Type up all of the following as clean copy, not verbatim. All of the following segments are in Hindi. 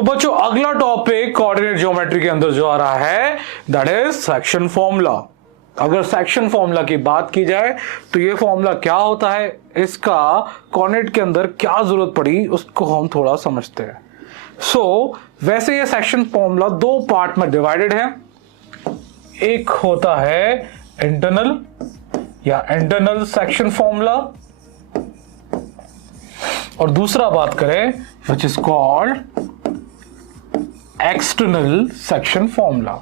तो बच्चों अगला टॉपिक कोऑर्डिनेट ज्योमेट्री के अंदर जो आ रहा है दैट इज सेक्शन फॉर्मूला। अगर सेक्शन फॉर्मूला की बात की जाए तो ये फॉर्मूला क्या होता है, इसका कोऑर्डिनेट के अंदर क्या जरूरत पड़ी उसको हम थोड़ा समझते हैं। वैसे ये सेक्शन फॉर्मूला दो पार्ट में डिवाइडेड है। एक होता है इंटरनल या इंटरनल सेक्शन फॉर्मूला और दूसरा बात करें which is called external section formula.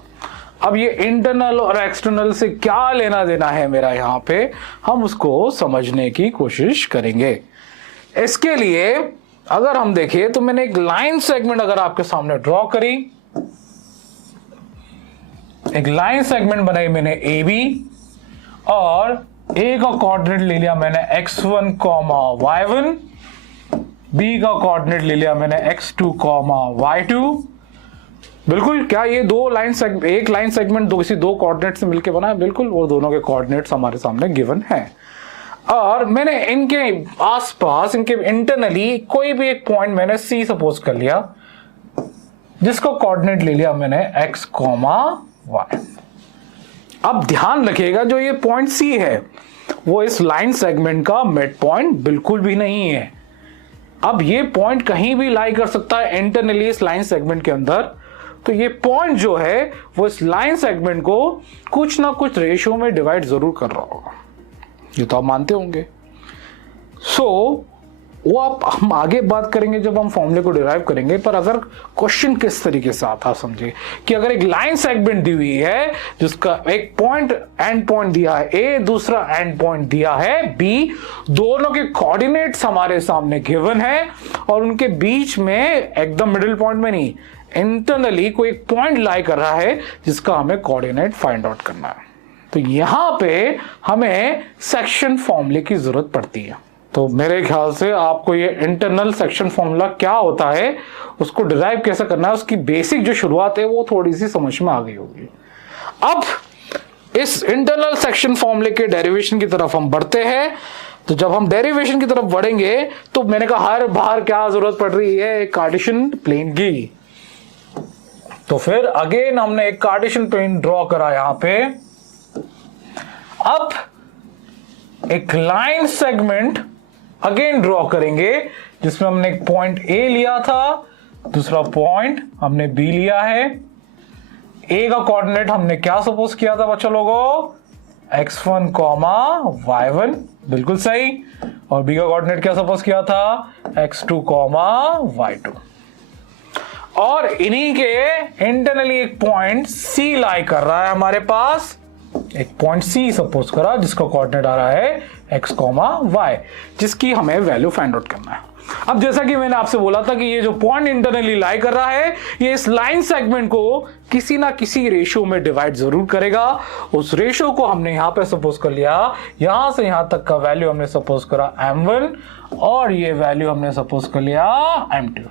अब ये इंटरनल और एक्सटर्नल से क्या लेना देना है मेरा यहां पे, हम उसको समझने की कोशिश करेंगे। इसके लिए अगर हम देखें तो मैंने एक लाइन सेगमेंट अगर आपके सामने ड्रॉ करी, एक लाइन सेगमेंट बनाई मैंने ए बी और ए का कोऑर्डिनेट ले लिया मैंने x1, y1, बी का कोऑर्डिनेट ले लिया मैंने x2, y2। बिल्कुल, क्या ये दो लाइन एक लाइन सेगमेंट किसी दो कोऑर्डिनेट से मिलकर बना है? बिल्कुल, और दोनों के कोऑर्डिनेट्स हमारे सामने गिवन है और मैंने इनके आसपास इनके इंटरनली कोई भी एक पॉइंट मैंने सी सपोज कर लिया जिसका कोऑर्डिनेट ले लिया मैंने x, y। अब ध्यान रखिएगा जो ये पॉइंट सी है वो इस लाइन सेगमेंट का मिड पॉइंट बिल्कुल भी नहीं है। अब ये पॉइंट कहीं भी लाई कर सकता है इंटरनली इस लाइन सेगमेंट के अंदर, तो ये पॉइंट जो है वो इस लाइन सेगमेंट को कुछ ना कुछ रेशियो में डिवाइड जरूर कर रहा होगा, ये तो आप मानते होंगे। वो हम आगे बात करेंगे जब हम फॉर्मूले को डिराइव करेंगे। पर अगर क्वेश्चन किस तरीके से आता है समझिए कि अगर एक लाइन सेगमेंट दी हुई है जिसका एक पॉइंट एंड पॉइंट दिया है ए, दूसरा एंड पॉइंट दिया है बी, दोनों के कोऑर्डिनेट्स हमारे सामने गिवन है और उनके बीच में एकदम मिडिल पॉइंट में नहीं, इंटरनली कोई एक पॉइंट लाई कर रहा है जिसका हमें कोऑर्डिनेट फाइंड आउट करना है। तो यहां पे हमें सेक्शन फॉर्मूले की जरूरत पड़ती है। तो मेरे ख्याल से आपको ये इंटरनल सेक्शन फॉर्मूला क्या होता है, उसको डिराइव कैसे करना है, उसकी बेसिक जो शुरुआत है वो थोड़ी सी समझ में आ गई होगी। अब इस इंटरनल सेक्शन फॉर्मूले के डेरिवेशन की तरफ हम बढ़ते हैं। तो जब हम डेरिवेशन की तरफ बढ़ेंगे तो मैंने कहा हर बार क्या जरूरत पड़ रही है, एक कार्टेशियन प्लेन की। तो फिर अगेन हमने एक कार्टेशियन प्लेन ड्रॉ करा यहां पे। अब एक लाइन सेगमेंट अगेन ड्रॉ करेंगे जिसमें हमने एक पॉइंट ए लिया था, दूसरा पॉइंट हमने बी लिया है। ए का कोऑर्डिनेट हमने क्या सपोज किया था बच्चों लोगों, x1, y1, बिल्कुल सही। और बी का कोऑर्डिनेट क्या सपोज किया था, x2, y2। और इन्हीं के इंटरनली एक पॉइंट सी लाई कर रहा है हमारे पास, एक पॉइंट सी सपोज करा जिसका कोऑर्डिनेट आ रहा है x, y, जिसकी हमें वैल्यू फाइंड आउट करना है। अब जैसा कि मैंने आपसे बोला था कि ये जो पॉइंट इंटरनली लाई कर रहा है ये इस लाइन सेगमेंट को किसी ना किसी रेशियो में डिवाइड जरूर करेगा। उस रेशियो को हमने यहां पे सपोज कर लिया, यहां से यहां तक का वैल्यू हमने सपोज करा m1 और ये वैल्यू हमने सपोज कर लिया m2।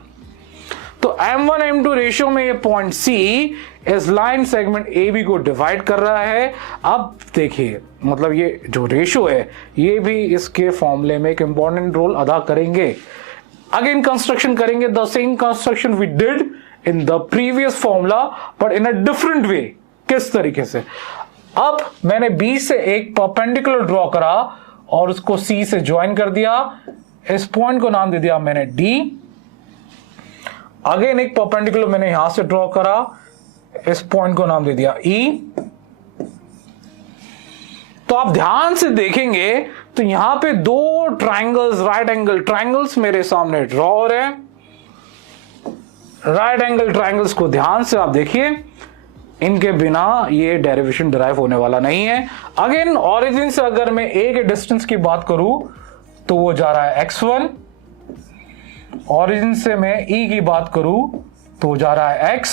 तो m1 m2 रेशियो में ये पॉइंट C इस लाइन सेगमेंट AB को डिवाइड कर रहा है। अब देखिए मतलब ये जो रेशियो है ये भी इसके फॉर्मूले में एक इंपॉर्टेंट रोल अदा करेंगे। अगेन कंस्ट्रक्शन करेंगे the same construction we did in the previous formula but in a different way. किस तरीके से, अब मैंने B से एक परपेंडिकुलर ड्रॉ करा और उसको C से ज्वाइन कर दिया। इस पॉइंट को नाम दे दिया मैंने D। अगेन एक परपेंडिकुलर मैंने यहां से ड्रॉ करा, इस पॉइंट को नाम दे दिया E। तो आप ध्यान से देखेंगे तो यहां पे दो ट्राइंगल्स, राइट एंगल ट्राइंगल्स मेरे सामने ड्रॉ हो रहे हैं। राइट एंगल ट्राइंगल्स को ध्यान से आप देखिए, इनके बिना ये डेरिवेशन डिराइव होने वाला नहीं है। अगेन ओरिजिन से अगर मैं ए के डिस्टेंस की बात करूं तो वो जा रहा है x1, ओरिजिन से मैं E की बात करूं तो जा रहा है x,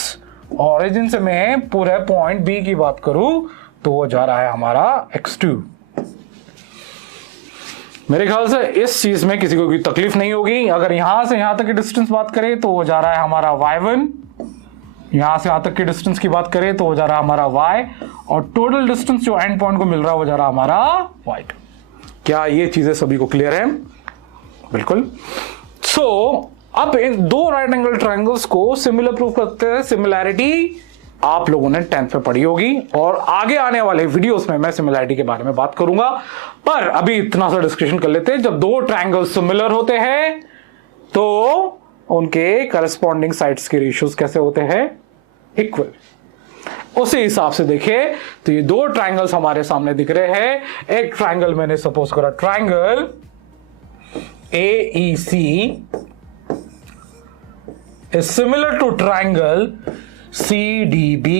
ओरिजिन से मैं पूरे पॉइंट B की बात करूं तो वो जा रहा है हमारा x2। मेरे ख्याल से इस चीज में किसी को कोई तकलीफ नहीं होगी। अगर यहां से यहां तक की डिस्टेंस बात करें तो वो जा रहा है हमारा y1, यहां से यहां तक की डिस्टेंस की बात करें तो वो जा रहा है हमारा y, और टोटल डिस्टेंस जो एंड पॉइंट को मिल रहा है वो जा रहा है हमारा y2। क्या ये चीजें सभी को क्लियर है? बिल्कुल। अब इन दो राइट एंगल ट्रायंगल्स को सिमिलर प्रूव करते हैं। सिमिलैरिटी आप लोगों ने 10th में पढ़ी होगी और आगे आने वाले वीडियोस में मैं सिमिलैरिटी के बारे में बात करूंगा, पर अभी इतना सा डिस्कशन कर लेते हैं। जब दो ट्रायंगल्स सिमिलर होते हैं तो उनके करस्पॉन्डिंग साइड्स के रेशियोज कैसे होते हैं? इक्वल। उसी हिसाब से देखिए तो ये दो ट्रायंगल्स हमारे सामने दिख रहे हैं। एक ट्रायंगल मैंने सपोज करा triangle AEC is similar to triangle CDB।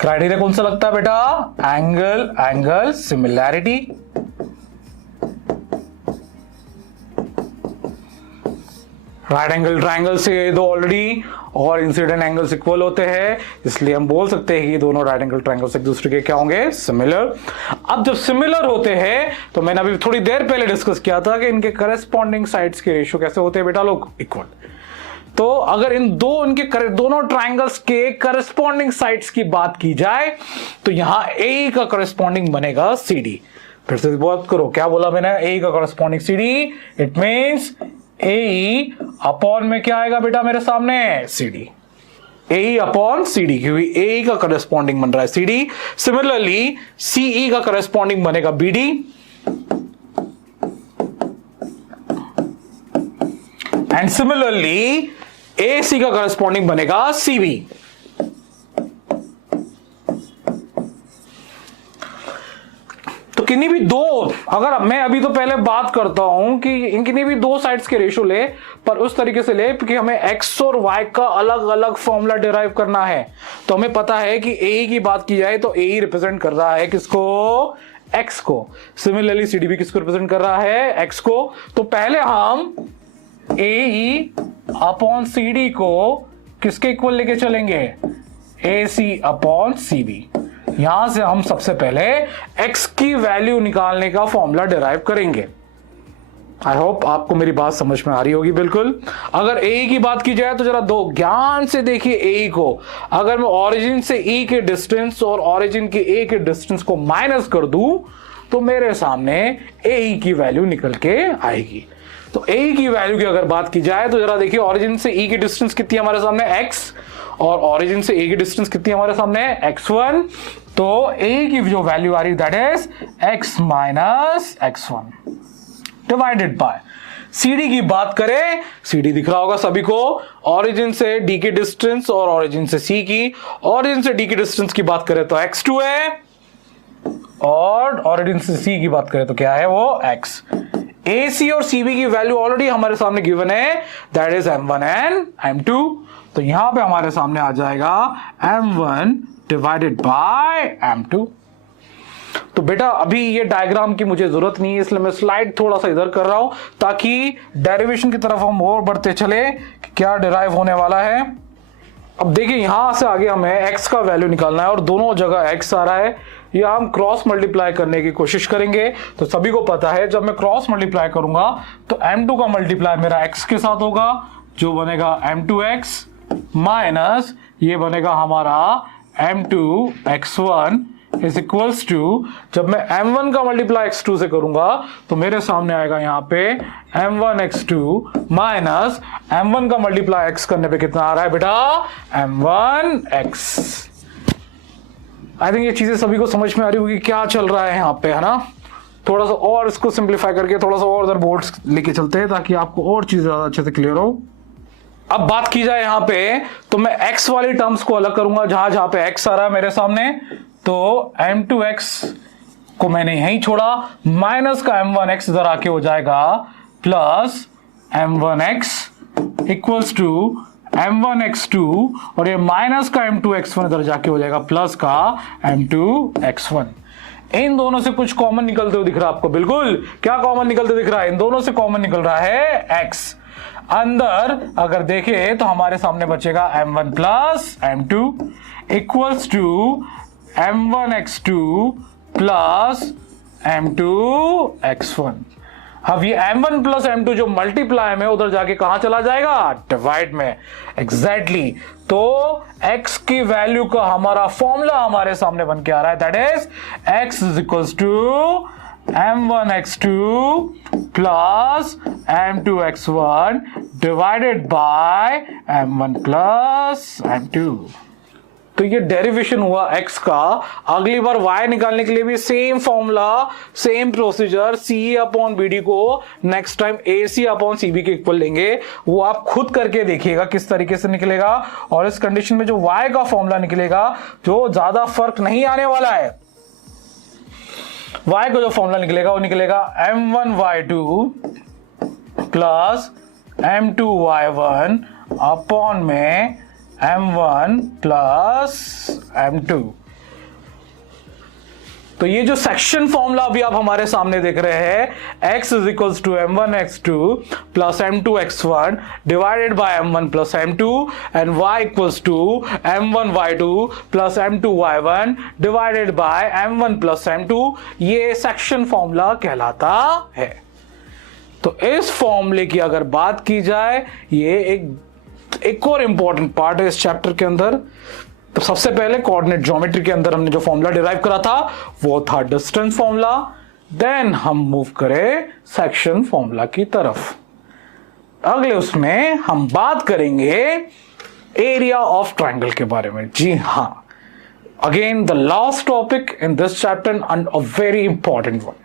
Criteria कौन सा लगता है बेटा? Angle angle similarity. Right angle triangle से दो ऑलरेडी और इंसिडेंट एंगल्स इक्वल होते हैं, इसलिए हम बोल सकते हैं कि दोनों राइट एंगल ट्रायंगल्स एक दूसरे के क्या होंगे? सिमिलर। अब जब सिमिलर होते हैं तो मैंने अभी थोड़ी देर पहले डिस्कस किया था कि इनके करस्पॉन्डिंग साइड्स के रेशियो कैसे होते हैं बेटा लोग? इक्वल। तो अगर इन दोनों ट्रायंगल्स के करस्पॉन्डिंग साइड्स की बात की जाए तो यहां ए का करस्पॉन्डिंग बनेगा CD। फिर से बात करो, क्या बोला मैंने? ए का corresponding CD। It means A upon में क्या आएगा बेटा मेरे सामने? CD। ए अपॉन CD, क्योंकि ए का करस्पॉन्डिंग बन रहा है CD। सिमिलरली CE का करस्पॉन्डिंग बनेगा BD एंड सिमिलरली AC का करस्पॉन्डिंग बनेगा CB। तो किन्हीं भी दो, अगर मैं अभी तो पहले बात करता हूं कि इनकी भी दो साइड्स के रेशियो ले, पर उस तरीके से ले कि हमें x और y का अलग अलग फॉर्मूला डिराइव करना है। तो हमें पता है कि AE की बात की जाए तो AE रिप्रेजेंट कर रहा है किसको? x को। सिमिलरली CDB किसको रिप्रेजेंट कर रहा है? x को। तो पहले हम AE अपॉन CD को किसके इक्वल लेके चलेंगे? AC upon CB। यहां से हम सबसे पहले x की वैल्यू निकालने का फॉर्मूला डिराइव करेंगे। आई होप आपको मेरी बात समझ में आ रही होगी बिल्कुल। अगर AE की बात की जाए तो जरा दो ज्ञान से देखिए AE को। अगर मैं ओरिजिन से E के डिस्टेंस और ओरिजिन के A के डिस्टेंस को माइनस कर दूं तो मेरे सामने AE की वैल्यू निकल के आएगी। तो AE की वैल्यू की अगर बात की जाए तो जरा देखिए, ओरिजिन से E की डिस्टेंस कितनी है हमारे सामने? x, और ओरिजिन से A की डिस्टेंस कितनी है हमारे सामने? x1। तो AE की जो वैल्यू आ रही that is x minus x1 divided by CD की बात करें, CD दिख रहा होगा सभी को। ओरिजिन से D की डिस्टेंस और ओरिजिन से C की, ओरिजिन से D की डिस्टेंस की बात करें तो x2 है और ओरिजिन से C की बात करें तो क्या है? वो x। AC और CB की वैल्यू ऑलरेडी हमारे सामने गिवन है, that is M1 and M2। तो यहां पे हमारे सामने आ जाएगा M1 डिवाइडेड बाय M2। तो बेटा अभी ये डायग्राम की मुझे जरूरत नहीं है, इसलिए मैं स्लाइड थोड़ा सा इधर कर रहा हूं ताकि डेरिवेशन की तरफ हम और बढ़ते चले कि क्या डिराइव होने वाला है। अब देखिए यहां से आगे हमें x का वैल्यू निकालना है और दोनों जगह x आ रहा है, या हम क्रॉस मल्टीप्लाई करने की कोशिश करेंगे। तो सभी को पता है जब मैं क्रॉस मल्टीप्लाई करूंगा तो M2 का मल्टीप्लाई मेरा x के साथ होगा, जो बनेगा M2x माइनस ये बनेगा हमारा M2x1 इज इक्वल्स टू, जब मैं M1 का मल्टीप्लाई x2 से करूंगा तो मेरे सामने आएगा यहाँ पे M1x2 माइनस M1 का मल्टीप्लाई x करने पे कितना आ रहा है बेटा? M1x। आई थिंक ये चीजें सभी को समझ में आ रही होगी क्या चल रहा है यहाँ पे, है ना? थोड़ा सा और इसको सिंप्लीफाई करके थोड़ा सा और उधर बोर्ड्स लेके चलते हैं ताकि आपको और चीजें ज्यादा अच्छे से क्लियर हो। अब बात की जाए यहाँ पे तो मैं x वाली टर्म्स को अलग करूंगा, जहां जहां पे x आ रहा है मेरे सामने, तो M2x को मैंने यहीं छोड़ा, माइनस का M1x इधर आके हो जाएगा plus M1x equals to M1x2, और ये माइनस का M2x1 इधर जाके हो जाएगा प्लस का M2x1। इन दोनों से कुछ कॉमन निकलते हुए दिख रहा है आपको? बिल्कुल। क्या कॉमन निकलते दिख रहा है? इन दोनों से कॉमन निकल रहा है x। अंदर अगर देखें तो हमारे सामने बचेगा M1 plus M2 equals to M1x2 plus M2x1। अब ये M1 प्लस M2 जो मल्टीप्लाई में उधर जाके कहां चला जाएगा? डिवाइड में। एग्जैक्टली तो x की वैल्यू का हमारा फॉर्मूला हमारे सामने बन के आ रहा है, that is x is equals to m1x2 plus m2x1 divided by m1 plus m2। तो ये डेरिवेशन हुआ x का। अगली बार y निकालने के लिए भी सेम फॉर्मूला, सेम प्रोसीजर, सी अपॉन बी डी को नेक्स्ट टाइम ए सी अपॉन सी बी के इक्वल लेंगे। वो आप खुद करके देखिएगा किस तरीके से निकलेगा। और इस कंडीशन में जो y का फॉर्मूला निकलेगा, जो ज्यादा फर्क नहीं आने वाला है, y को जो फॉर्मूला निकलेगा वो निकलेगा m1y2 प्लस m2y1 अपॉन में m1 प्लस m2। तो ये जो सेक्शन फॉर्मूला अभी आप हमारे सामने देख रहे हैं, x is equals to m1x2 plus m2x1 divided by m1 plus m2 and y equals to m1y2 plus m2y1 divided by m1 plus m2, ये सेक्शन फॉर्मूला कहलाता है। तो इस फॉर्मूले की अगर बात की जाए, ये एक और इंपॉर्टेंट पार्ट है इस चैप्टर के अंदर। तो सबसे पहले कोऑर्डिनेट ज्योमेट्री के अंदर हमने जो फॉर्मूला डिराइव करा था वो था डिस्टेंस फॉर्मूला। देन हम मूव करें सेक्शन फॉर्मूला की तरफ। अगले उसमें हम बात करेंगे एरिया ऑफ ट्रायंगल के बारे में। जी हाँ, again the last topic in this chapter and a very important one.